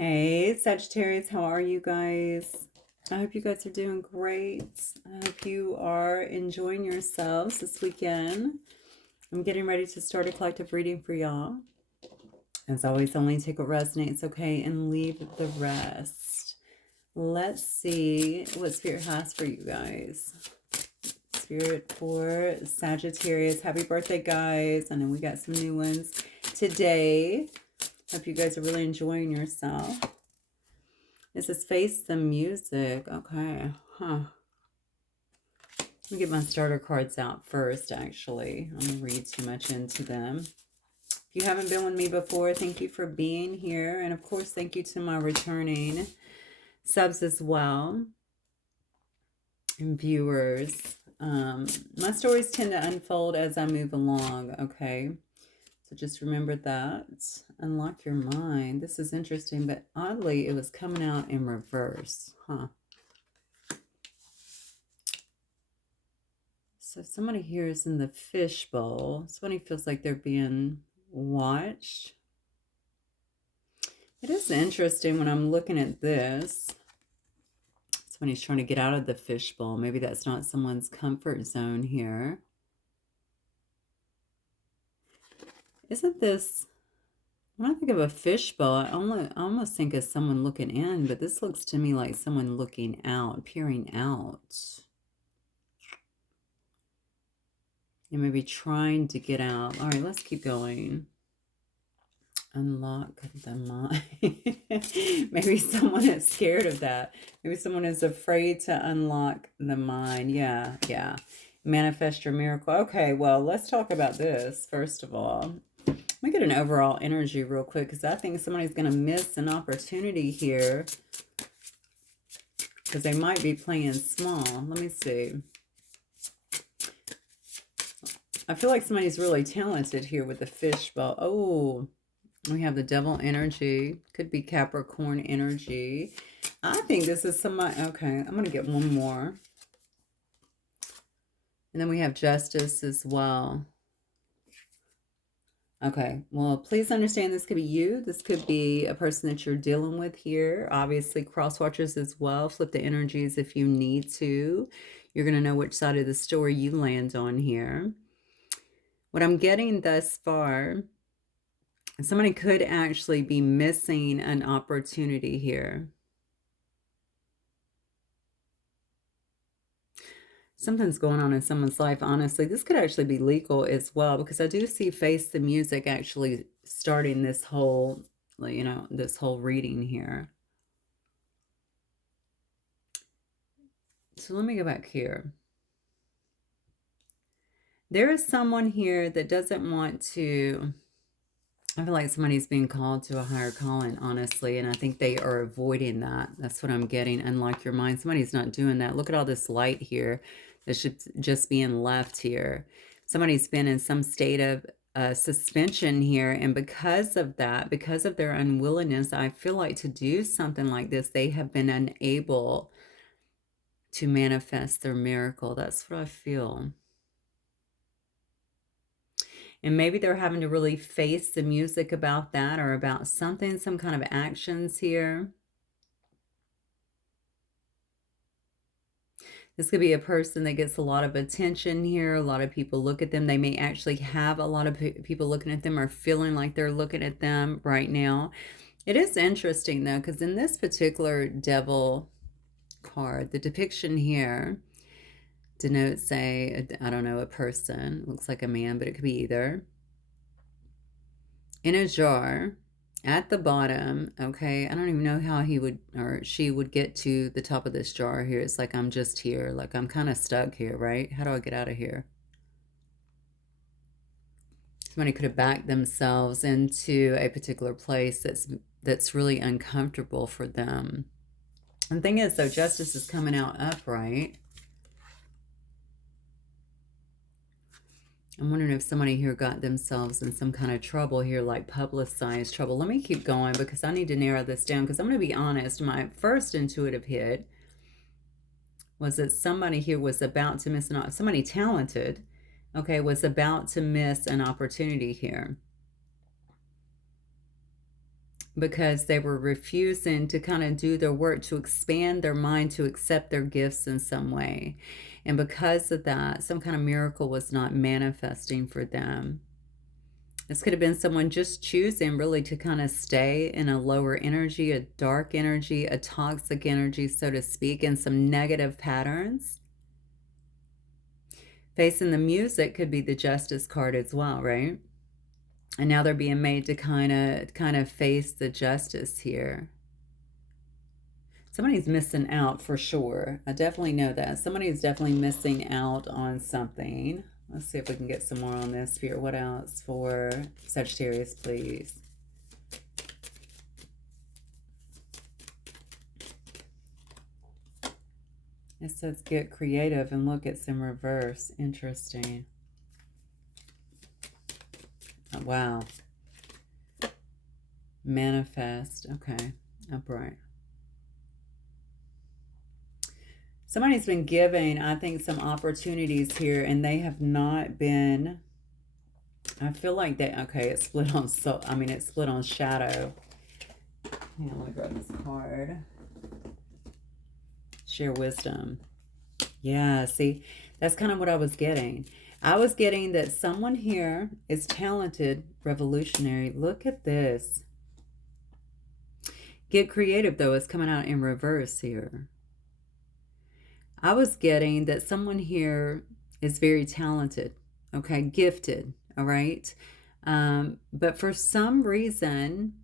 Hey, Sagittarius, how are you guys? I hope you guys are doing great. I hope you are enjoying yourselves this weekend. I'm getting ready to start a collective reading for y'all. As always, only take what resonates, okay, and leave the rest. Let's see what Spirit has for you guys. Spirit for Sagittarius. Happy birthday, guys. I know we got some new ones today. Hope you guys are really enjoying yourself. This is Face the Music. Okay. Huh. Let me get my starter cards out first, actually. I don't read too much into them. If you haven't been with me before, thank you for being here. And of course, thank you to my returning subs as well. And viewers. My stories tend to unfold as I move along, okay? So just remember that. Unlock your mind. This is interesting, but oddly, it was coming out in reverse. Huh. So somebody here is in the fishbowl. Somebody feels like they're being watched. It is interesting when I'm looking at this. Somebody's trying to get out of the fishbowl. Maybe that's not someone's comfort zone here. Isn't this, when I think of a fishbowl, I almost think of someone looking in, but this looks to me like someone looking out, peering out. And maybe trying to get out. All right, let's keep going. Unlock the mind. Maybe someone is scared of that. Maybe someone is afraid to unlock the mind. Yeah. Manifest your miracle. Okay, well, let's talk about this first of all. Let me get an overall energy real quick because I think somebody's going to miss an opportunity here because they might be playing small. Let me see. I feel like somebody's really talented here with the fishbowl. Oh, we have the devil energy. Could be Capricorn energy. I think this is somebody. Okay, I'm going to get one more. And then we have justice as well. Okay, well, please understand this could be you. This could be a person that you're dealing with here. Obviously, cross watchers as well. Flip the energies if you need to. You're going to know which side of the story you land on here. What I'm getting thus far, somebody could actually be missing an opportunity here. Something's going on in someone's life, honestly. This could actually be legal as well, because I do see Face the Music actually starting this whole, this whole reading here. So let me go back here. There is someone here that doesn't want to, I feel like somebody's being called to a higher calling, honestly, and I think they are avoiding that. That's what I'm getting. Unlock your mind. Somebody's not doing that. Look at all this light here. That should just being left here. Somebody's been in some state of suspension here, and because of that, because of their unwillingness, I feel like to do something like this, they have been unable to manifest their miracle. That's what I feel. And maybe they're having to really face the music about that, or about something, some kind of actions here. This could be a person that gets a lot of attention here. A lot of people look at them. They may actually have a lot of people looking at them, or feeling like they're looking at them right now. It is interesting, though, because in this particular devil card, the depiction here denotes, say, I don't know, a person. Looks like a man, but it could be either. In a jar at the bottom, okay? I don't even know how he would, or she would get to the top of this jar here. It's like I'm just here, like I'm kind of stuck here, right? How do I get out of here? Somebody could have backed themselves into a particular place that's really uncomfortable for them. And the thing is, though, justice is coming out upright. I'm wondering if somebody here got themselves in some kind of trouble here, like publicized trouble. Let me keep going because I need to narrow this down, because I'm going to be honest. My first intuitive hit was that somebody here was about to miss somebody talented, okay, was about to miss an opportunity here. because they were refusing to kind of do their work to expand their mind to accept their gifts in some way. And because of that, some kind of miracle was not manifesting for them. This could have been someone just choosing really to kind of stay in a lower energy, a dark energy, a toxic energy, so to speak, and some negative patterns. Facing the music could be the Justice card as well, right? And now they're being made to kind of face the justice here. Somebody's missing out for sure. I definitely know that. Somebody is definitely missing out on something. Let's see if we can get some more on this here. What else for Sagittarius, please? It says get creative, and look, it's in reverse. Interesting. Oh, wow. Manifest. Okay. Upright. Somebody's been giving, I think, some opportunities here, and they have not been, I feel like they, okay, it's split on, so, I mean, it's split on shadow. Yeah, let me grab this card. Share wisdom. Yeah, see, that's kind of what I was getting. I was getting that someone here is talented, revolutionary. Look at this. Get creative, though, is coming out in reverse here. I was getting that someone here is very talented, okay, gifted, all right? But for some reason,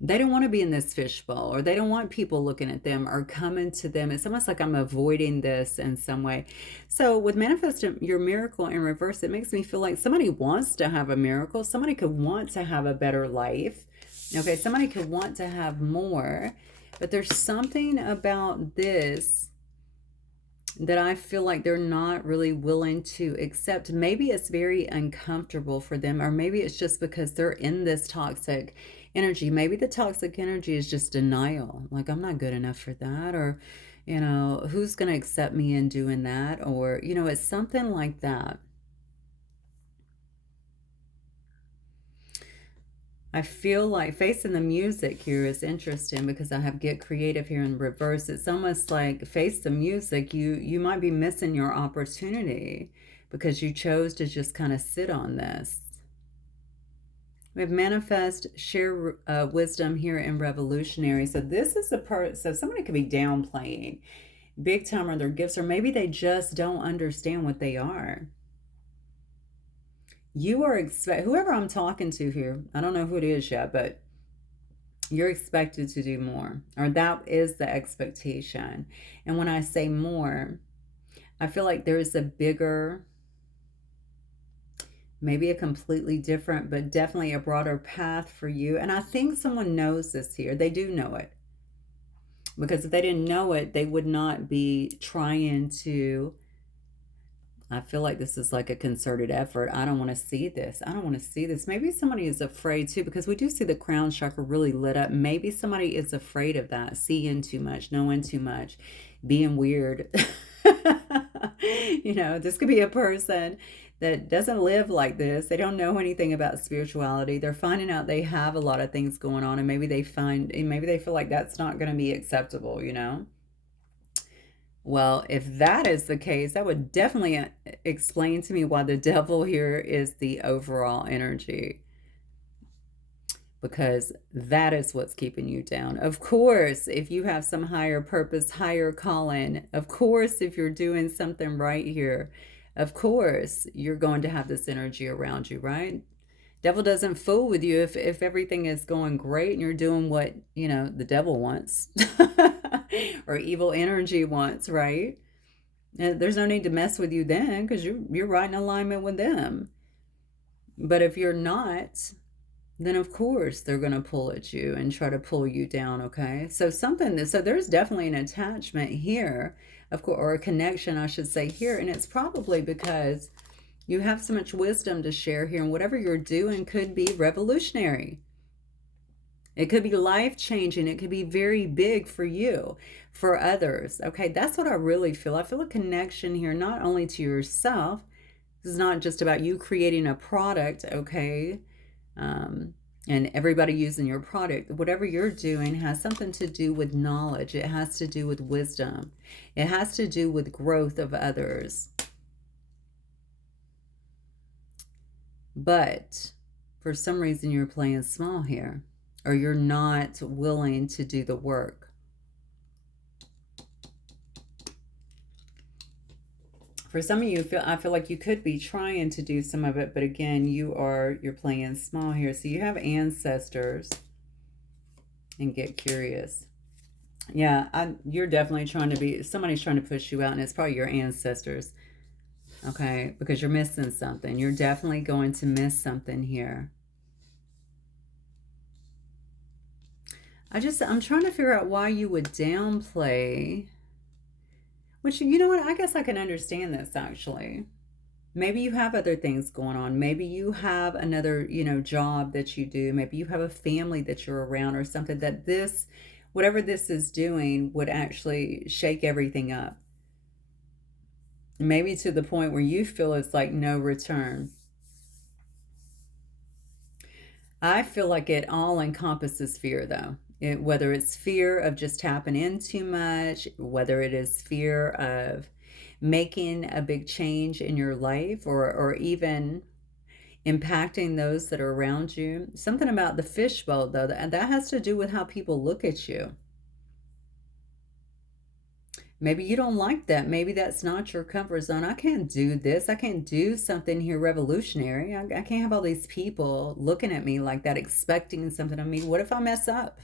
they don't want to be in this fishbowl, or they don't want people looking at them or coming to them. It's almost like I'm avoiding this in some way. So with manifesting your miracle in reverse, it makes me feel like somebody wants to have a miracle. Somebody could want to have a better life. Okay, somebody could want to have more. But there's something about this that I feel like they're not really willing to accept. Maybe it's very uncomfortable for them, or maybe it's just because they're in this toxic energy. Maybe the toxic energy is just denial. Like, I'm not good enough for that, or, you know, who's going to accept me in doing that? Or, you know, it's something like that. I feel like facing the music here is interesting because I have get creative here in reverse. It's almost like face the music. You might be missing your opportunity because you chose to just kind of sit on this. We have manifest, share wisdom here in revolutionary. So this is a part, so somebody could be downplaying big time on their gifts, or maybe they just don't understand what they are. You are whoever I'm talking to here, I don't know who it is yet, but you're expected to do more, or that is the expectation. And when I say more, I feel like there is a bigger, maybe a completely different, but definitely a broader path for you. And I think someone knows this here. They do know it. Because if they didn't know it, they would not be trying to, I feel like this is like a concerted effort. I don't want to see this. I don't want to see this. Maybe somebody is afraid too, because we do see the crown chakra really lit up. Maybe somebody is afraid of that, seeing too much, knowing too much, being weird. You know, this could be a person that doesn't live like this. They don't know anything about spirituality. They're finding out they have a lot of things going on, and maybe they feel like that's not going to be acceptable, you know? Well, if that is the case, that would definitely explain to me why the devil here is the overall energy. Because that is what's keeping you down. Of course, if you have some higher purpose, higher calling, of course, if you're doing something right here, of course, you're going to have this energy around you, right? Devil doesn't fool with you if everything is going great and you're doing what, you know, the devil wants or evil energy wants, right? And there's no need to mess with you then, because you're right in alignment with them. But if you're not, then of course they're going to pull at you and try to pull you down, okay? So there's definitely an attachment here, of course, or a connection, I should say, here, and it's probably because you have so much wisdom to share here, and whatever you're doing could be revolutionary. It could be life-changing. It could be very big for you, for others. Okay, that's what I really feel. I feel a connection here, not only to yourself. This is not just about you creating a product, okay? and everybody using your product. Whatever you're doing has something to do with knowledge. It has to do with wisdom. It has to do with growth of others. But for some reason, you're playing small here, or you're not willing to do the work. For some of you, I feel like you could be trying to do some of it, but again, you're playing small here. So you have ancestors, and get curious. Yeah, you're definitely trying to be, somebody's trying to push you out, and it's probably your ancestors. Okay, because you're missing something. You're definitely going to miss something here. I'm trying to figure out why you would downplay. Which, you know what, I guess I can understand this actually. Maybe you have other things going on. Maybe you have another, job that you do. Maybe you have a family that you're around or something that whatever this is doing would actually shake everything up. Maybe to the point where you feel it's like no return. I feel like it all encompasses fear though. Whether it's fear of just tapping in too much, whether it is fear of making a big change in your life, or even impacting those that are around you. Something about the fishbowl though, that has to do with how people look at you. Maybe you don't like that. Maybe that's not your comfort zone. I can't do this. I can't do something here revolutionary. I can't have all these people looking at me like that, expecting something of me. What if I mess up?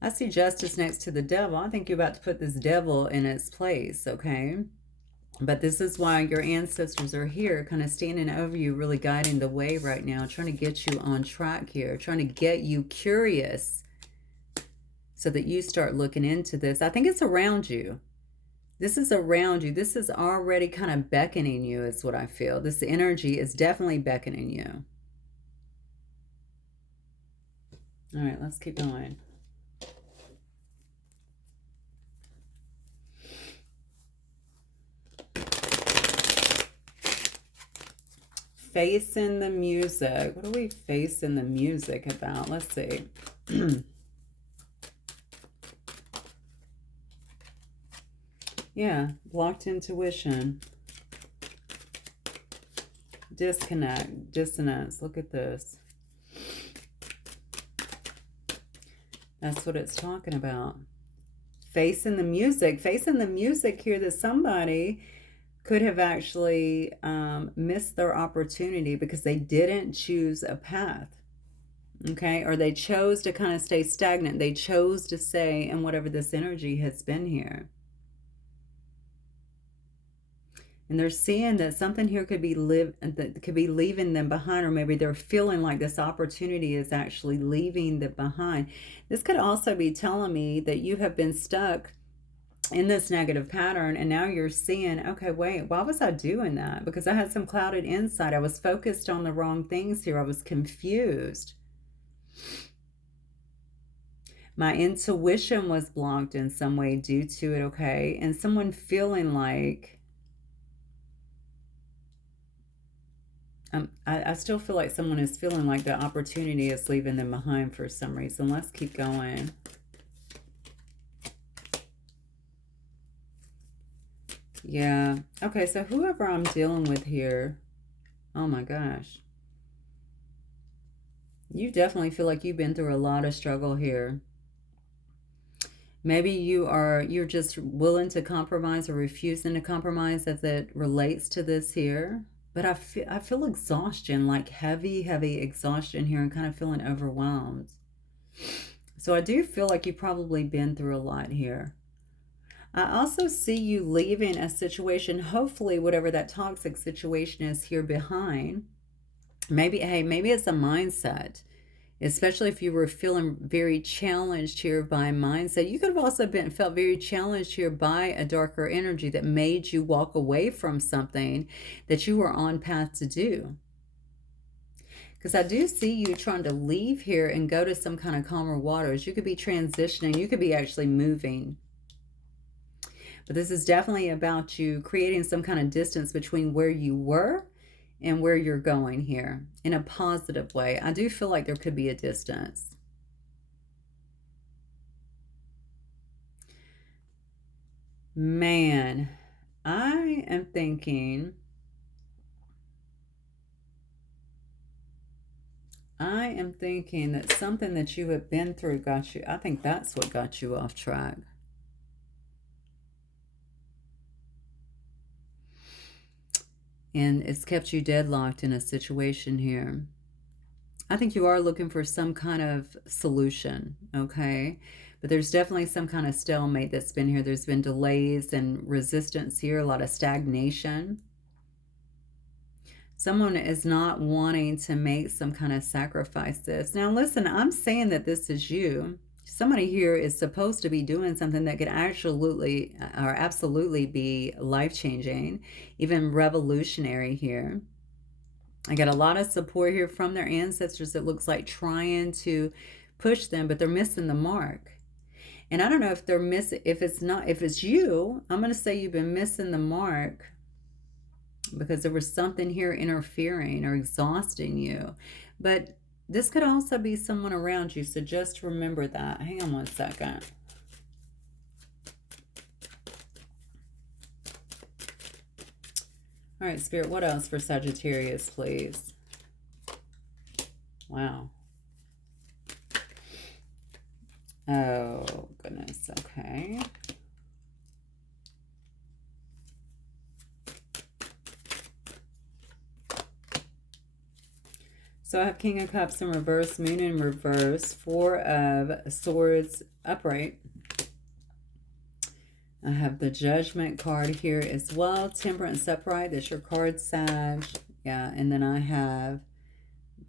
I see justice next to the devil. I think you're about to put this devil in its place, okay? But this is why your ancestors are here, kind of standing over you, really guiding the way right now, trying to get you on track here, trying to get you curious so that you start looking into this. I think it's around you. This is around you. This is already kind of beckoning you, is what I feel. This energy is definitely beckoning you. All right, let's keep going. Facing the music. What are we facing the music about? Let's see. Yeah, blocked intuition. Disconnect, dissonance. Look at this. That's what it's talking about. Facing the music. Facing the music here, that somebody could have actually missed their opportunity because they didn't choose a path. Okay, or they chose to kind of stay stagnant. They chose to stay in whatever this energy has been here. And they're seeing that something here could be leaving them behind, or maybe they're feeling like this opportunity is actually leaving them behind. This could also be telling me that you have been stuck in this negative pattern, and now you're seeing, okay, wait, why was I doing that? Because I had some clouded insight. I was focused on the wrong things here. I was confused. My intuition was blocked in some way due to it, okay? And someone feeling like, I still feel like someone is feeling like the opportunity is leaving them behind for some reason. Let's keep going. Yeah. Okay, so whoever I'm dealing with here, oh my gosh. You definitely feel like you've been through a lot of struggle here. Maybe you're just willing to compromise or refusing to compromise as it relates to this here. But I feel exhaustion, like heavy exhaustion here, and kind of feeling overwhelmed. So I do feel like you've probably been through a lot here. I also see you leaving a situation, hopefully whatever that toxic situation is here behind. Maybe, hey, maybe it's a mindset, especially if you were feeling very challenged here by mindset. You could have also felt very challenged here by a darker energy that made you walk away from something that you were on path to do. Because I do see you trying to leave here and go to some kind of calmer waters. You could be transitioning. You could be actually moving. But this is definitely about you creating some kind of distance between where you were and where you're going here in a positive way. I do feel like there could be a distance. Man, I am thinking that something that you have been through got you, I think that's what got you off track. And it's kept you deadlocked in a situation here. I think you are looking for some kind of solution, okay? But there's definitely some kind of stalemate that's been here. There's been delays and resistance here, a lot of stagnation. Someone is not wanting to make some kind of sacrifices. Now, listen, I'm saying that this is you. Somebody here is supposed to be doing something that could absolutely be life-changing, even revolutionary here. I got a lot of support here from their ancestors. It looks like trying to push them, but they're missing the mark. And I don't know if they're missing, if it's you, I'm going to say you've been missing the mark because there was something here interfering or exhausting you. But this could also be someone around you, so just remember that. Hang on one second. All right, Spirit, what else for Sagittarius, please? Wow. Oh, goodness. Okay. So I have King of Cups in reverse, Moon in reverse, Four of Swords upright. I have the Judgment card here as well. Temperance upright, that's your card, Sag. Yeah, and then I have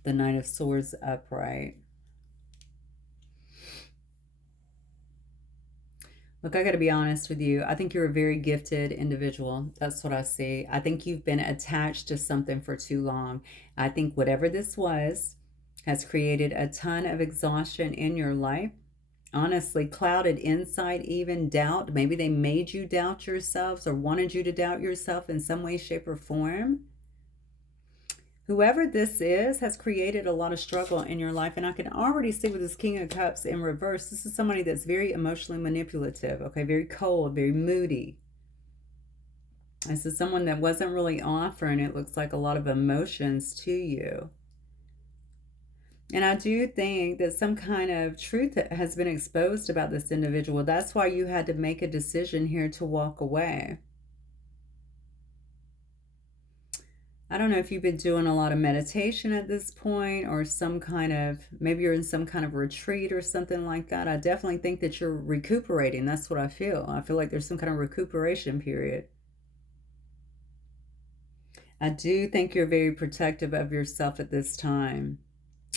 the Knight of Swords upright. Look, I got to be honest with you. I think you're a very gifted individual. That's what I see. I think you've been attached to something for too long. I think whatever this was has created a ton of exhaustion in your life. Honestly, clouded insight, even doubt. Maybe they made you doubt yourselves or wanted you to doubt yourself in some way, shape, or form. Whoever this is has created a lot of struggle in your life. And I can already see with this King of Cups in reverse, this is somebody that's very emotionally manipulative, okay? Very cold, very moody. This is someone that wasn't really offering, it looks like, a lot of emotions to you. And I do think that some kind of truth has been exposed about this individual. That's why you had to make a decision here to walk away. I don't know if you've been doing a lot of meditation at this point or some kind of, maybe you're in some kind of retreat or something like that. I definitely think that you're recuperating. That's what I feel. I feel like there's some kind of recuperation period. I do think you're very protective of yourself at this time.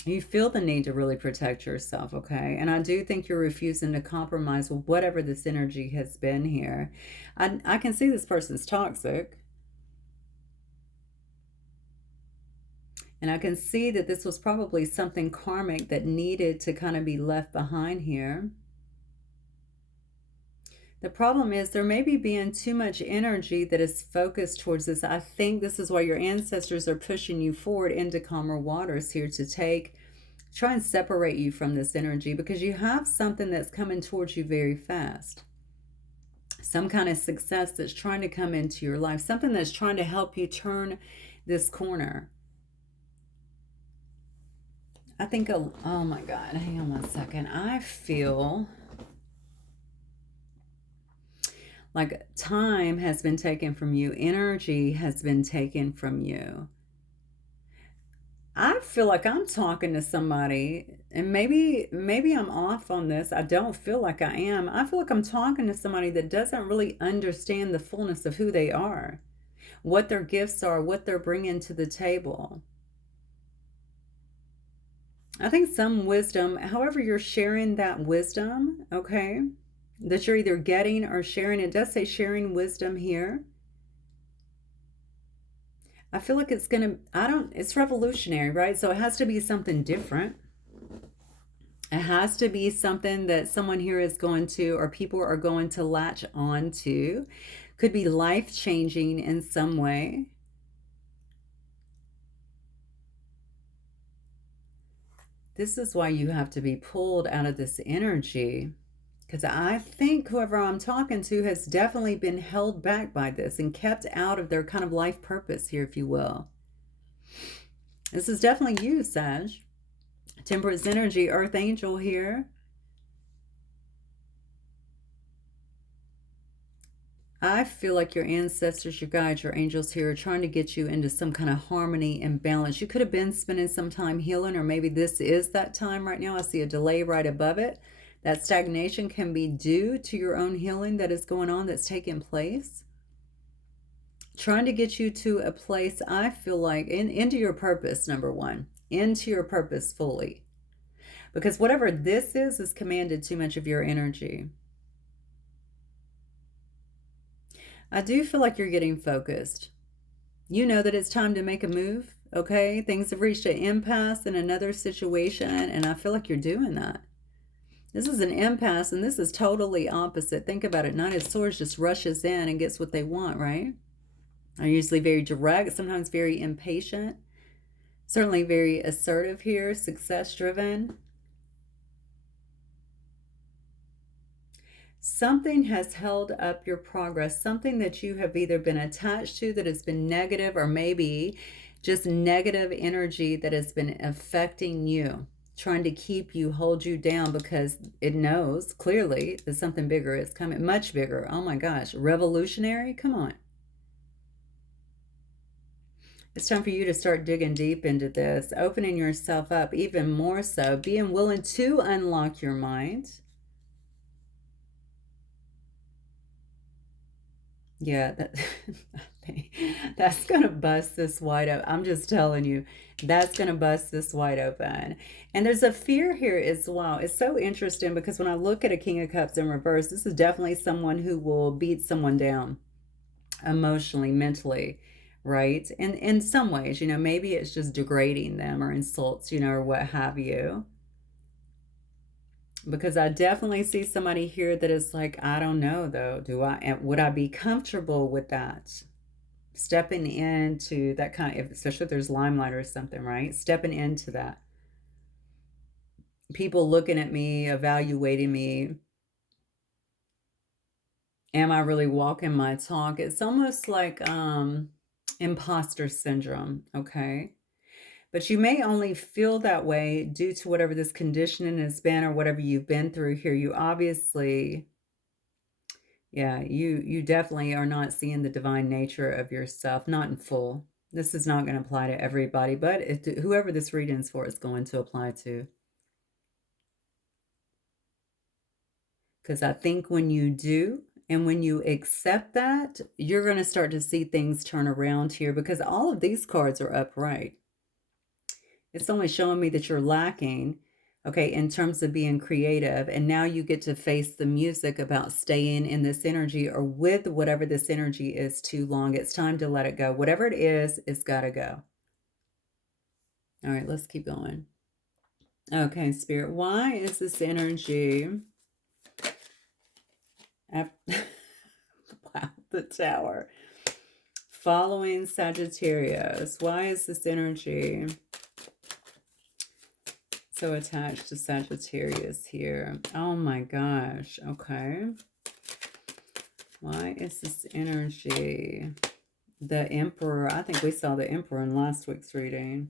You feel the need to really protect yourself, okay? And I do think you're refusing to compromise with whatever this energy has been here. I can see this person's toxic. And I can see that this was probably something karmic that needed to kind of be left behind here. The problem is there may be being too much energy that is focused towards this. I think this is why your ancestors are pushing you forward into calmer waters here to try and separate you from this energy, because you have something that's coming towards you very fast. Some kind of success that's trying to come into your life. Something that's trying to help you turn this corner. I think, oh my God, hang on one second. I feel like time has been taken from you. Energy has been taken from you. I feel like I'm talking to somebody, and maybe I'm off on this. I don't feel like I am. I feel like I'm talking to somebody that doesn't really understand the fullness of who they are, what their gifts are, what they're bringing to the table. I think some wisdom, however you're sharing that wisdom, okay, that you're either getting or sharing. It does say sharing wisdom here. I feel like it's it's revolutionary, right? So it has to be something different. It has to be something that someone here is going to, or people are going to latch on to. Could be life-changing in some way. This is why you have to be pulled out of this energy. Because I think whoever I'm talking to has definitely been held back by this and kept out of their kind of life purpose here, if you will. This is definitely you, Sag. Temperance energy, Earth Angel here. I feel like your ancestors, your guides, your angels here are trying to get you into some kind of harmony and balance. You could have been spending some time healing, or maybe this is that time right now. I see a delay right above it. That stagnation can be due to your own healing that is going on, that's taking place. Trying to get you to a place, I feel like, into your purpose, number one. Into your purpose fully. Because whatever this is commanded too much of your energy. I do feel like you're getting focused. You know that it's time to make a move, okay? Things have reached an impasse in another situation, and I feel like you're doing that. This is an impasse, and this is totally opposite. Think about it. Knight of Swords just rushes in and gets what they want, right? Are usually very direct, sometimes very impatient. Certainly very assertive here, success-driven. Something has held up your progress, something that you have either been attached to that has been negative, or maybe just negative energy that has been affecting you, trying to keep you, hold you down, because it knows clearly that something bigger is coming, much bigger. Oh my gosh, revolutionary, come on. It's time for you to start digging deep into this, opening yourself up even more so, being willing to unlock your mind. Yeah, that's gonna bust this wide open. I'm just telling you, that's gonna bust this wide open. And there's a fear here as well. It's so interesting because when I look at a King of Cups in reverse, this is definitely someone who will beat someone down emotionally, mentally, right? And in some ways, you know, maybe it's just degrading them or insults, you know, or what have you. Because I definitely see somebody here that is like, I don't know though, would I be comfortable with that? Stepping into that kind of, especially if there's limelight or something, right? Stepping into that. People looking at me, evaluating me. Am I really walking my talk? It's almost like imposter syndrome, okay? But you may only feel that way due to whatever this conditioning has been or whatever you've been through here. You obviously, yeah, you definitely are not seeing the divine nature of yourself, not in full. This is not going to apply to everybody, but whoever this reading's for is going to apply to. Because I think when you do, and when you accept that, you're going to start to see things turn around here, because all of these cards are upright. It's only showing me that you're lacking, okay, in terms of being creative. And now you get to face the music about staying in this energy or with whatever this energy is too long. It's time to let it go. Whatever it is, it's got to go. All right, let's keep going. Okay, Spirit, why is this energy... Wow, the Tower. Following Sagittarius. Why is this energy so attached to Sagittarius here? Oh my gosh. Okay. Why is this energy? The Emperor. I think we saw the Emperor in last week's reading.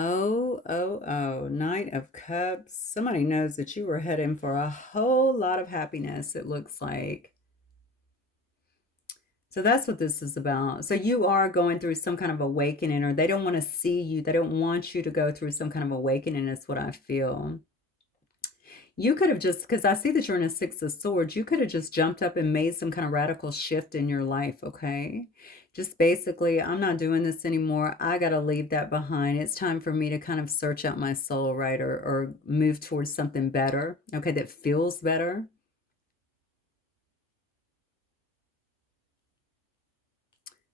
Oh, Knight of Cups. Somebody knows that you were heading for a whole lot of happiness, it looks like. So that's what this is about. So you are going through some kind of awakening, or they don't want to see you. They don't want you to go through some kind of awakening, is what I feel. You could have just, because I see that you're in a Six of Swords, you could have just jumped up and made some kind of radical shift in your life, okay? Just basically, I'm not doing this anymore. I got to leave that behind. It's time for me to kind of search out my soul, right? Or move towards something better, okay, that feels better.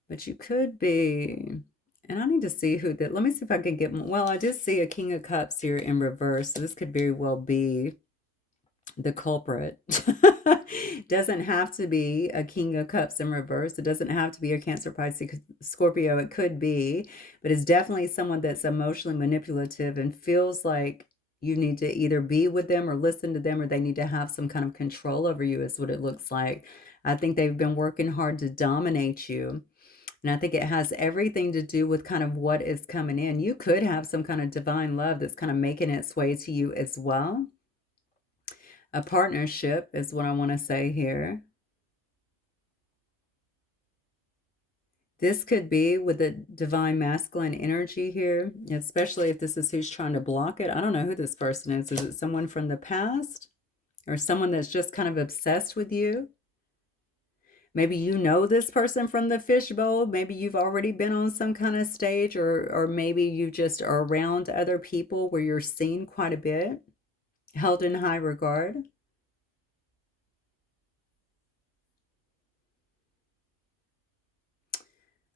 But you could be, and I need to see who that, let me see if I can get, well, I did see a King of Cups here in reverse, so this could very well be the culprit. Doesn't have to be a King of Cups in reverse. It doesn't have to be a Cancer, Pisces, Scorpio. It could be, but it's definitely someone that's emotionally manipulative and feels like you need to either be with them or listen to them, or they need to have some kind of control over you, is what it looks like. I think they've been working hard to dominate you. And I think it has everything to do with kind of what is coming in. You could have some kind of divine love that's kind of making its way to you as well. A partnership is what I want to say here. This could be with the divine masculine energy here, especially if this is who's trying to block it. I don't know who this person is. Is it someone from the past or someone that's just kind of obsessed with you? Maybe you know this person from the fishbowl. Maybe you've already been on some kind of stage, or maybe you just are around other people where you're seen quite a bit, held in high regard.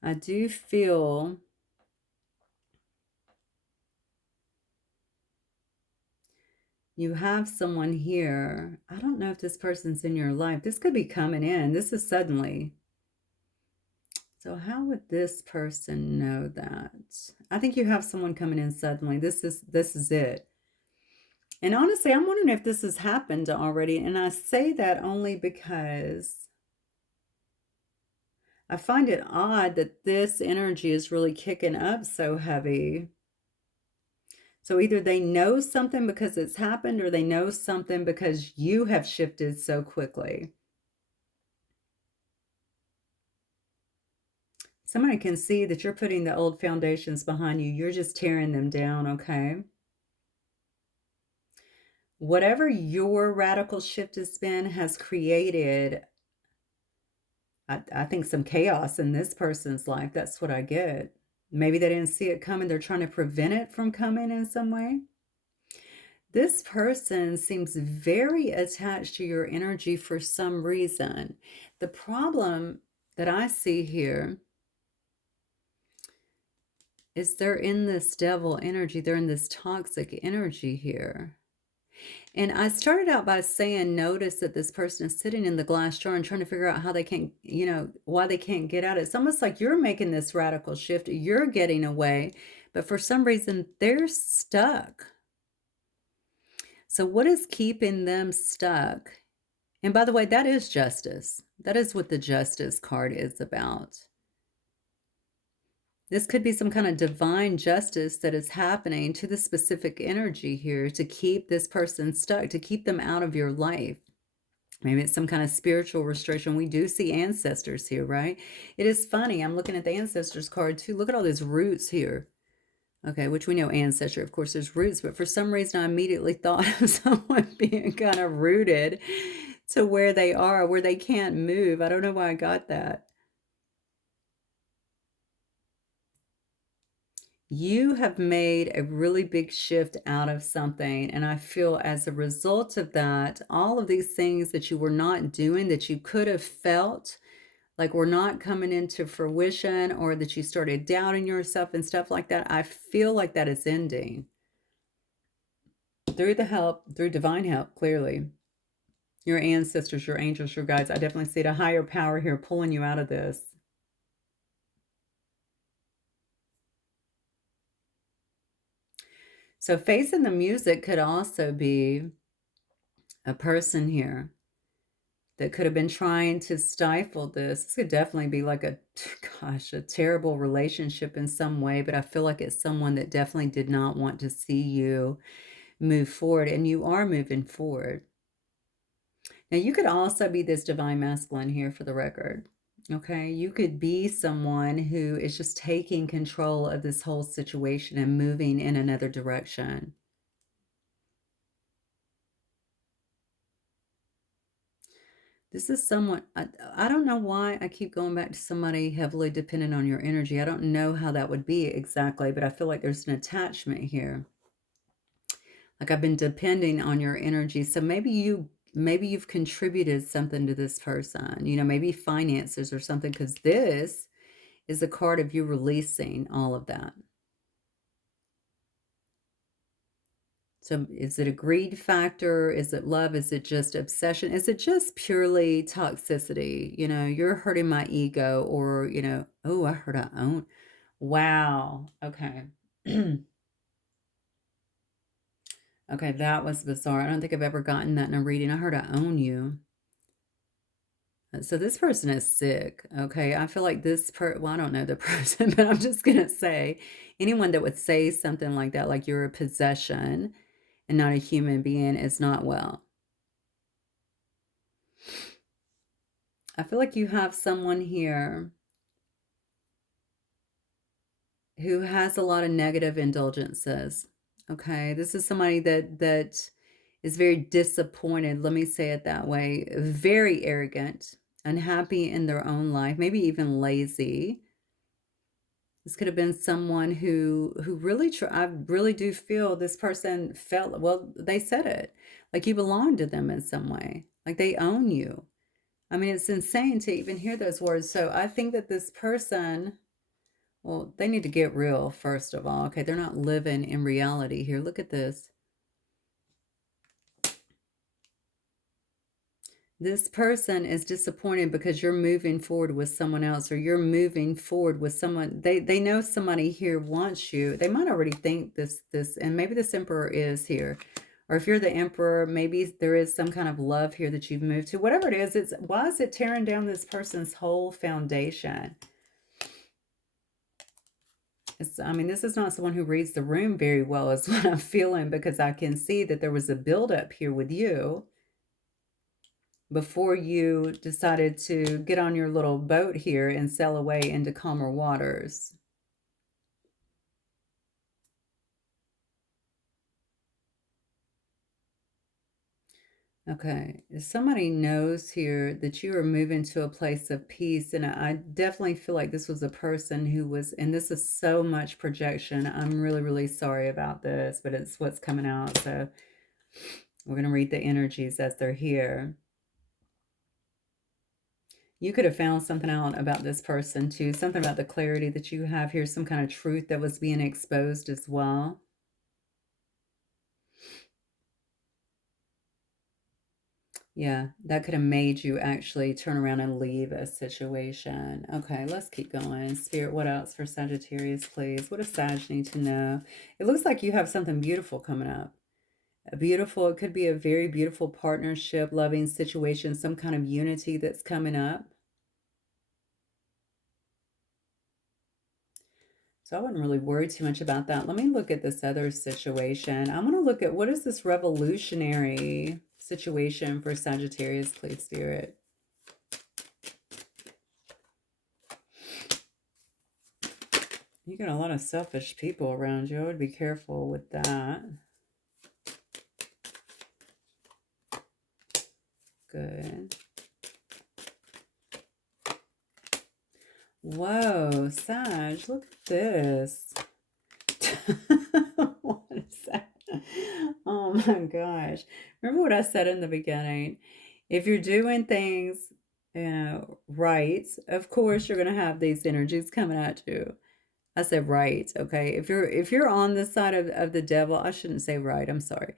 I do feel you have someone here. I don't know if this person's in your life. This could be coming in. This is suddenly. So how would this person know that? I think you have someone coming in suddenly. This is it. And honestly, I'm wondering if this has happened already. And I say that only because I find it odd that this energy is really kicking up so heavy. So either they know something because it's happened, or they know something because you have shifted so quickly. Somebody can see that you're putting the old foundations behind you. You're just tearing them down, okay? Whatever your radical shift has been has created, I think, some chaos in this person's life. That's what I get. Maybe they didn't see it coming. They're trying to prevent it from coming in some way. This person seems very attached to your energy for some reason. The problem that I see here is they're in this devil energy. They're in this toxic energy here. And I started out by saying, notice that this person is sitting in the glass jar and trying to figure out how they can't, why they can't get out. It's almost like you're making this radical shift. You're getting away, but for some reason they're stuck. So what is keeping them stuck? And by the way, that is justice. That is what the justice card is about. This could be some kind of divine justice that is happening to the specific energy here to keep this person stuck, to keep them out of your life. Maybe it's some kind of spiritual restriction. We do see ancestors here, right? It is funny. I'm looking at the ancestors card too. Look at all these roots here. Okay, which we know ancestry, of course, there's roots, but for some reason I immediately thought of someone being kind of rooted to where they are, where they can't move. I don't know why I got that. You have made a really big shift out of something, and I feel as a result of that, all of these things that you were not doing, that you could have felt like were not coming into fruition, or that you started doubting yourself and stuff like that, I feel like that is ending. Through the help, through divine help, clearly. Your ancestors, your angels, your guides. I definitely see a higher power here pulling you out of this. So facing the music could also be a person here that could have been trying to stifle this. This could definitely be like a terrible relationship in some way, but I feel like it's someone that definitely did not want to see you move forward, and you are moving forward. Now, you could also be this divine masculine here, for the record. Okay, you could be someone who is just taking control of this whole situation and moving in another direction. This is someone, I don't know why I keep going back to somebody heavily dependent on your energy. I don't know how that would be exactly, but I feel like there's an attachment here. Like I've been depending on your energy. So maybe you've contributed something to this person, maybe finances or something, because this is a card of you releasing all of that. So is it a greed factor? Is it love? Is it just obsession? Is it just purely toxicity? You know, you're hurting my ego, or, you know, oh, I heard I own. Wow. Okay. Okay, that was bizarre. I don't think I've ever gotten that in a reading. I heard I own you. So this person is sick. Okay. I feel like well, I don't know the person, but I'm just gonna say anyone that would say something like that, like you're a possession and not a human being, is not well. I feel like you have someone here who has a lot of negative indulgences. Okay. This is somebody that is very disappointed. Let me say it that way. Very arrogant, unhappy in their own life, maybe even lazy. This could have been someone who really I really do feel this person felt, well, they said it, like you belong to them in some way, like they own you. I mean, it's insane to even hear those words. So I think that this person, well, they need to get real, first of all. Okay, they're not living in reality here. Look at this. This person is disappointed because you're moving forward with someone else, or you're moving forward with someone. They know somebody here wants you. They might already think this, and maybe this emperor is here. Or if you're the emperor, maybe there is some kind of love here that you've moved to. Whatever it is, why is it tearing down this person's whole foundation? I mean, this is not someone who reads the room very well, is what I'm feeling, because I can see that there was a buildup here with you before you decided to get on your little boat here and sail away into calmer waters. Okay, somebody knows here that you are moving to a place of peace, and I definitely feel like this was a person who was, and this is so much projection. I'm really, really sorry about this, but it's what's coming out. So we're going to read the energies as they're here. You could have found something out about this person too, something about the clarity that you have here, some kind of truth that was being exposed as well. Yeah, that could have made you actually turn around and leave a situation. Okay, let's keep going. Spirit, what else for Sagittarius, please? What does Sag need to know? It looks like you have something beautiful coming up. It could be a very beautiful partnership, loving situation, some kind of unity that's coming up. So I wouldn't really worry too much about that. Let me look at this other situation. I'm going to look at, what is this revolutionary situation for Sagittarius, please, Spirit? You got a lot of selfish people around you. I would be careful with that. Good. Whoa, Sag, look at this. What is that? Oh my gosh. Remember what I said in the beginning? If you're doing things, you know, right, of course you're going to have these energies coming at you. I said right, okay? If you're on the side of the devil, I shouldn't say right, I'm sorry.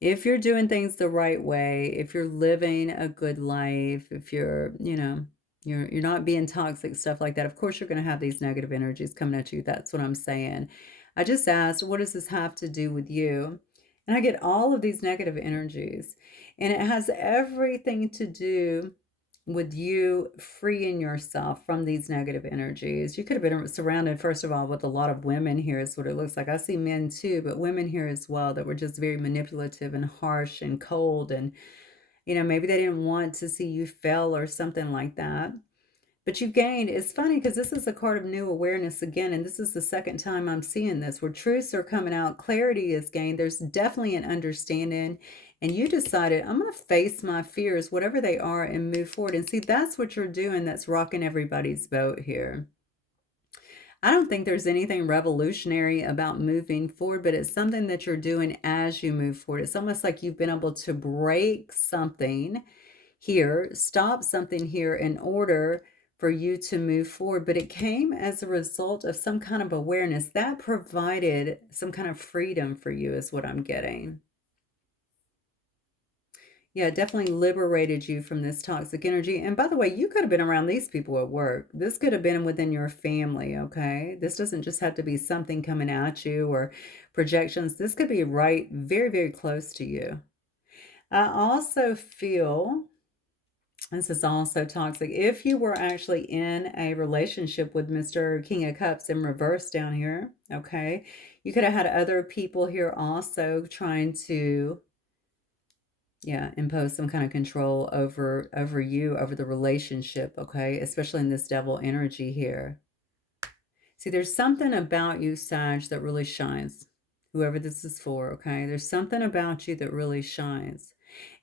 If you're doing things the right way, if you're living a good life, if you're, you know, you're not being toxic, stuff like that, of course you're going to have these negative energies coming at you. That's what I'm saying. I just asked, what does this have to do with you? And I get all of these negative energies, and it has everything to do with you freeing yourself from these negative energies. You could have been surrounded, first of all, with a lot of women here, is what it looks like. I see men too, but women here as well, that were just very manipulative and harsh and cold. And, you know, maybe they didn't want to see you fail or something like that. But you gained, it's funny because this is a card of new awareness again, and this is the second time I'm seeing this, where truths are coming out, clarity is gained. There's definitely an understanding, and you decided, I'm going to face my fears, whatever they are, and move forward. And see, that's what you're doing that's rocking everybody's boat here. I don't think there's anything revolutionary about moving forward, but it's something that you're doing as you move forward. It's almost like you've been able to break something here, stop something here in order for you to move forward. But it came as a result of some kind of awareness that provided some kind of freedom for you, is what I'm getting. Yeah, it definitely liberated you from this toxic energy. And by the way, you could have been around these people at work. This could have been within your family, okay? This doesn't just have to be something coming at you or projections. This could be right very, very close to you. I also feel this is also toxic. If you were actually in a relationship with Mr. King of Cups in reverse down here, okay, you could have had other people here also trying to, yeah, impose some kind of control over you, over the relationship, okay, especially in this devil energy here. See, there's something about you, Sag, that really shines. Whoever this is for, okay, there's something about you that really shines.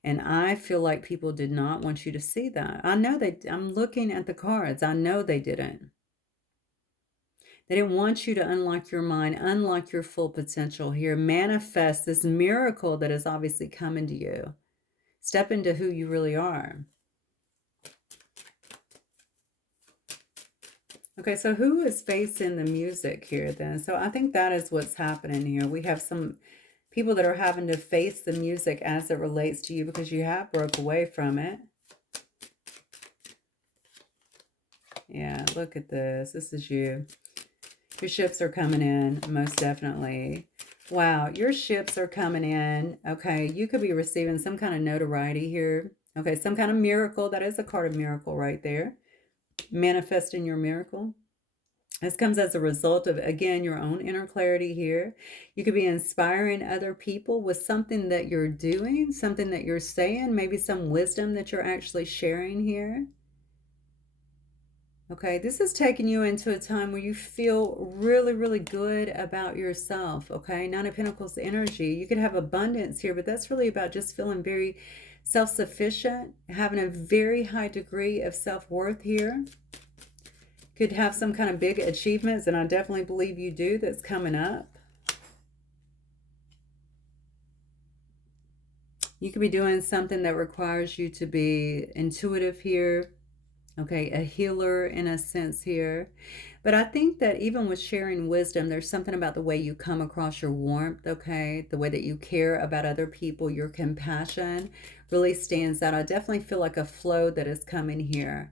And I feel like people did not want you to see that. I know I'm looking at the cards. I know they didn't. They didn't want you to unlock your mind, unlock your full potential here, manifest this miracle that is obviously coming to you. Step into who you really are. Okay, so who is facing the music here then? So I think that is what's happening here. We have some people that are having to face the music as it relates to you because you have broke away from it. Yeah, look at this. This is you. Your ships are coming in, most definitely. Wow, your ships are coming in. Okay, you could be receiving some kind of notoriety here. Okay, some kind of miracle. That is a card of miracle right there. Manifesting your miracle. This comes as a result of, again, your own inner clarity here. You could be inspiring other people with something that you're doing, something that you're saying, maybe some wisdom that you're actually sharing here. Okay, this is taking you into a time where you feel really, really good about yourself. Okay, Nine of Pentacles energy. You could have abundance here, but that's really about just feeling very self-sufficient, having a very high degree of self-worth here. Could have some kind of big achievements, and I definitely believe you do, that's coming up. You could be doing something that requires you to be intuitive here. Okay, a healer in a sense here. But I think that even with sharing wisdom, there's something about the way you come across, your warmth, okay? The way that you care about other people, your compassion really stands out. I definitely feel like a flow that is coming here.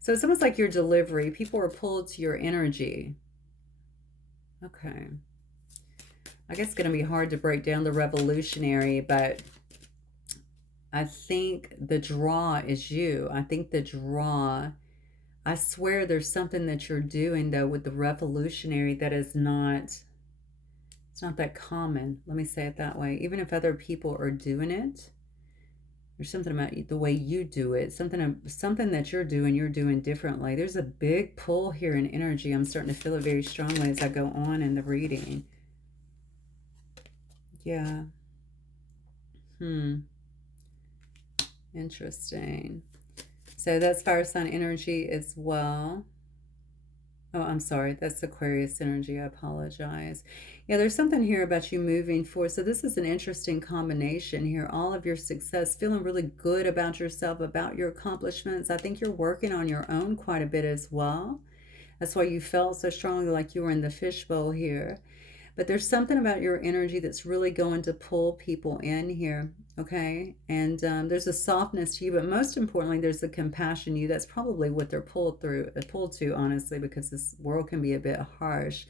So it's almost like your delivery. People are pulled to your energy. Okay. I guess it's going to be hard to break down the revolutionary, but I think the draw is you. I think the draw, I swear there's something that you're doing though with the revolutionary that is not, it's not that common. Let me say it that way. Even if other people are doing it, there's something about the way you do it, something that you're doing differently. There's a big pull here in energy. I'm starting to feel it very strongly as I go on in the reading. Yeah. Interesting. So that's fire sign energy as well. Oh, I'm sorry. That's Aquarius energy. I apologize. Yeah, there's something here about you moving forward. So this is an interesting combination here. All of your success, feeling really good about yourself, about your accomplishments. I think you're working on your own quite a bit as well. That's why you felt so strongly like you were in the fishbowl here. But there's something about your energy that's really going to pull people in here, okay? And there's a softness to you, but most importantly, there's a compassion to you. That's probably what they're pulled to, honestly, because this world can be a bit harsh.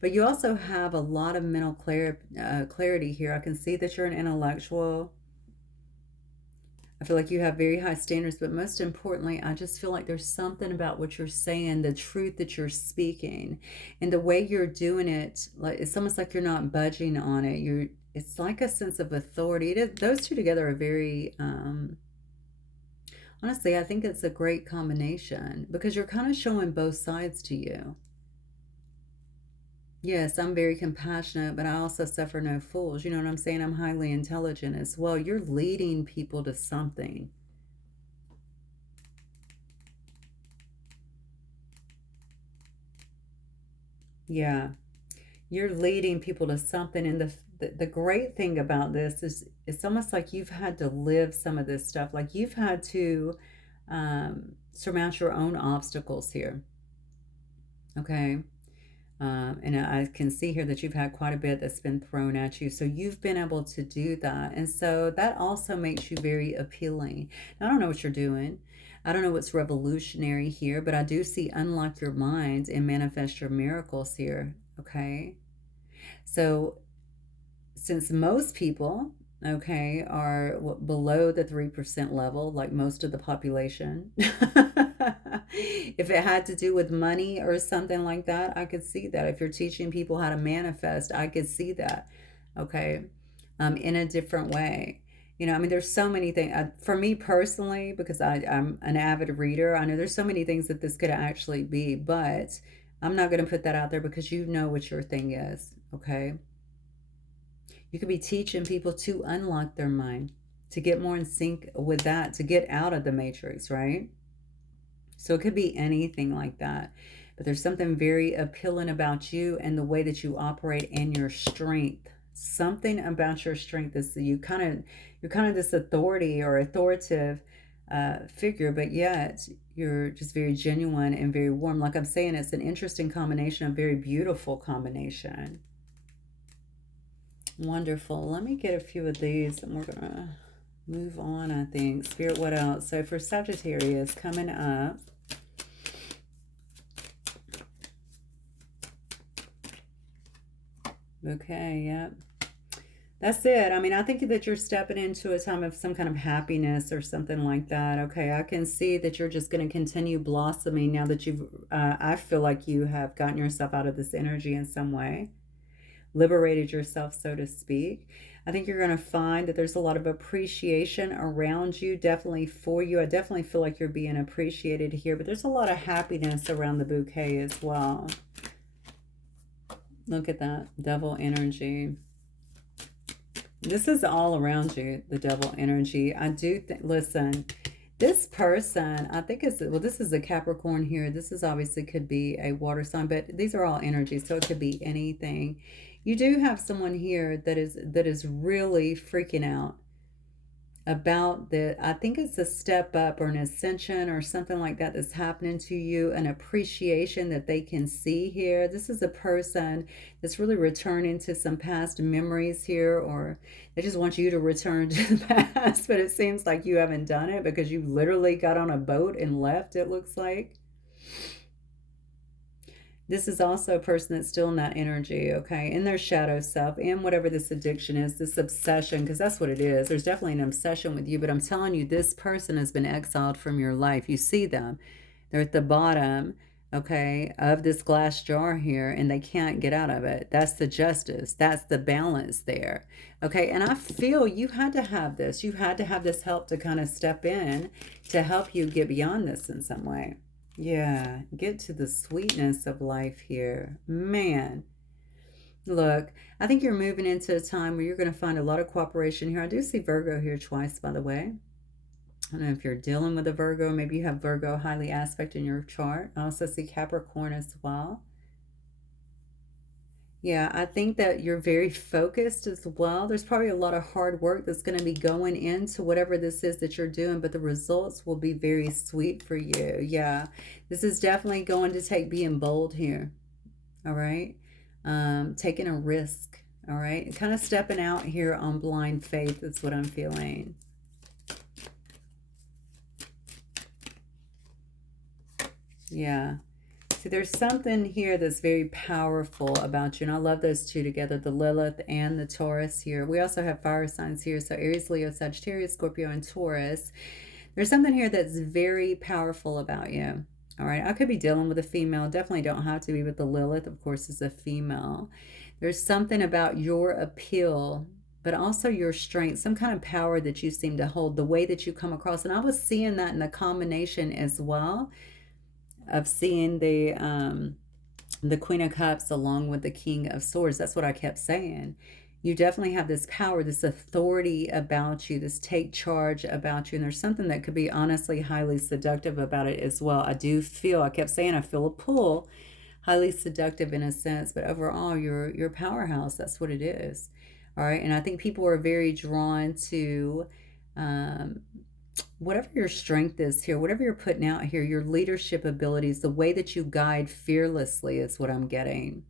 But you also have a lot of mental clarity here. I can see that you're an intellectual. I feel like you have very high standards, but most importantly, I just feel like there's something about what you're saying, the truth that you're speaking, and the way you're doing it. Like it's almost like you're not budging on it. It's like a sense of authority. Those two together are very, honestly, I think it's a great combination because you're kind of showing both sides to you. Yes, I'm very compassionate, but I also suffer no fools. You know what I'm saying? I'm highly intelligent as well. You're leading people to something. Yeah, you're leading people to something. And the great thing about this is it's almost like you've had to live some of this stuff. Like you've had to surmount your own obstacles here. Okay. And I can see here that you've had quite a bit that's been thrown at you. So you've been able to do that. And so that also makes you very appealing. Now, I don't know what you're doing. I don't know what's revolutionary here, but I do see unlock your mind and manifest your miracles here. Okay. So since most people, okay, are below the 3% level, like most of the population, if it had to do with money or something like that, I could see that. If you're teaching people how to manifest, I could see that, okay, in a different way. You know, I mean, there's so many things. For me personally, because I'm an avid reader, I know there's so many things that this could actually be, but I'm not going to put that out there because you know what your thing is, okay? You could be teaching people to unlock their mind, to get more in sync with that, to get out of the matrix, right? So it could be anything like that. But there's something very appealing about you and the way that you operate and your strength. Something about your strength is that you're kind of this authority or authoritative figure, but yet you're just very genuine and very warm. Like I'm saying, it's an interesting combination, a very beautiful combination. Wonderful. Let me get a few of these and we're going to move on, I think. Spirit, what else? So for Sagittarius coming up. Okay, yep. That's it. I mean, I think that you're stepping into a time of some kind of happiness or something like that. Okay, I can see that you're just going to continue blossoming now that I feel like you have gotten yourself out of this energy in some way. Liberated yourself, so to speak. I think you're going to find that there's a lot of appreciation around you, definitely for you. I definitely feel like you're being appreciated here, but there's a lot of happiness around the bouquet as well. Look at that, devil energy. This is all around you, the devil energy. I do think, listen, this person, I think it's, well, this is a Capricorn here. This is obviously could be a water sign, but these are all energies, so it could be anything. You do have someone here that is really freaking out about the, I think it's a step up or an ascension or something like that that's happening to you, an appreciation that they can see here. This is a person that's really returning to some past memories here, or they just want you to return to the past, but it seems like you haven't done it because you literally got on a boat and left, it looks like. This is also a person that's still in that energy, okay, in their shadow self, and whatever this addiction is, this obsession, because that's what it is. There's definitely an obsession with you, but I'm telling you, this person has been exiled from your life. You see them. They're at the bottom, okay, of this glass jar here, and they can't get out of it. That's the justice. That's the balance there, okay? And I feel you had to have this. You had to have this help to kind of step in to help you get beyond this in some way. Yeah, get to the sweetness of life here. Man, look, I think you're moving into a time where you're going to find a lot of cooperation here. I do see Virgo here twice, by the way. I don't know if you're dealing with a Virgo. Maybe you have Virgo highly aspect in your chart. I also see Capricorn as well. Yeah, I think that you're very focused as well. There's probably a lot of hard work that's going to be going into whatever this is that you're doing, but the results will be very sweet for you. Yeah, this is definitely going to take being bold here. All right. Taking a risk. All right. Kind of stepping out here on blind faith is what I'm feeling. Yeah. See, there's something here that's very powerful about you. And I love those two together, the Lilith and the Taurus here. We also have fire signs here. So Aries, Leo, Sagittarius, Scorpio, and Taurus. There's something here that's very powerful about you. All right. I could be dealing with a female. Definitely don't have to be, with the Lilith, of course, is a female. There's something about your appeal, but also your strength, some kind of power that you seem to hold, the way that you come across. And I was seeing that in the combination as well, of seeing the Queen of Cups along with the King of Swords. That's what I kept saying. You definitely have this power, this authority about you, this take charge about you. And there's something that could be honestly highly seductive about it as well. I do feel, I kept saying, I feel a pull, highly seductive in a sense, but overall you're a powerhouse. That's what it is. All right. And I think people are very drawn to whatever your strength is here, whatever you're putting out here, your leadership abilities, the way that you guide fearlessly is what I'm getting.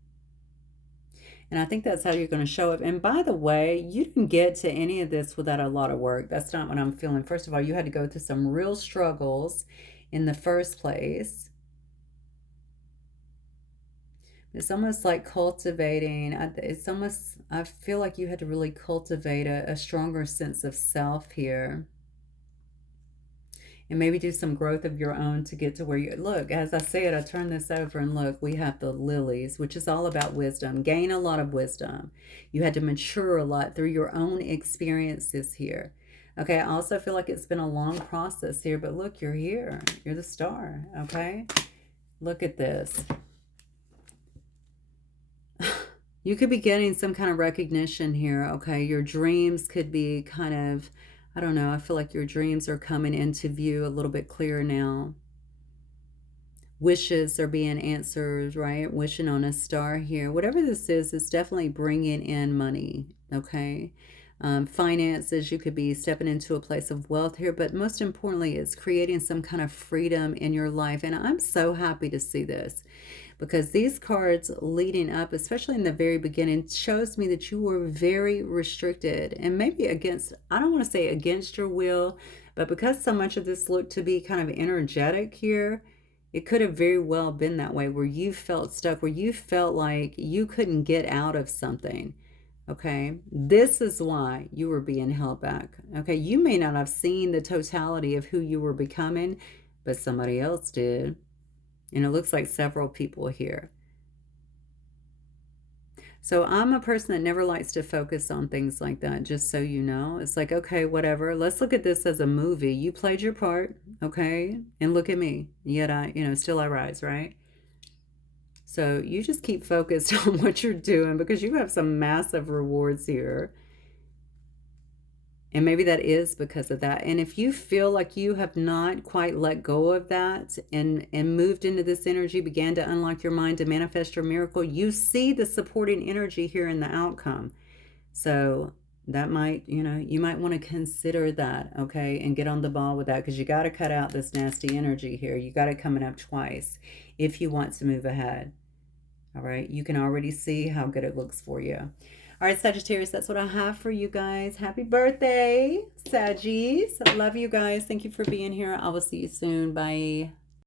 And I think that's how you're going to show up. And by the way, you didn't get to any of this without a lot of work. That's not what I'm feeling. First of all, you had to go through some real struggles in the first place. It's almost like cultivating, it's almost, I feel like you had to really cultivate a stronger sense of self here. And maybe do some growth of your own to get to where you look. As I said, I turn this over and look, we have the lilies, which is all about wisdom. Gain a lot of wisdom. You had to mature a lot through your own experiences here. Okay, I also feel like it's been a long process here, but look, you're here. You're the star, okay? Look at this. You could be getting some kind of recognition here, okay? Your dreams could be kind of, I don't know, I feel like your dreams are coming into view a little bit clearer now. Wishes are being answered, right? Wishing on a star here. Whatever this is, it's definitely bringing in money, okay? Finances, you could be stepping into a place of wealth here, but most importantly, it's creating some kind of freedom in your life. And I'm so happy to see this, because these cards leading up, especially in the very beginning, shows me that you were very restricted and maybe against, I don't want to say against your will, but because so much of this looked to be kind of energetic here, it could have very well been that way, where you felt stuck, where you felt like you couldn't get out of something. Okay, this is why you were being held back. Okay, you may not have seen the totality of who you were becoming, but somebody else did. And it looks like several people here. So I'm a person that never likes to focus on things like that, just so you know. It's like, okay, whatever. Let's look at this as a movie. You played your part, okay? And look at me. Yet I, still I rise, right? So you just keep focused on what you're doing, because you have some massive rewards here. And maybe that is because of that. And if you feel like you have not quite let go of that and moved into this energy, began to unlock your mind to manifest your miracle, you see the supporting energy here in the outcome. So that might, you might want to consider that, okay? And get on the ball with that, because you got to cut out this nasty energy here. You got it coming up twice if you want to move ahead. All right, you can already see how good it looks for you. All right, Sagittarius, that's what I have for you guys. Happy birthday, Saggies. I love you guys. Thank you for being here. I will see you soon. Bye.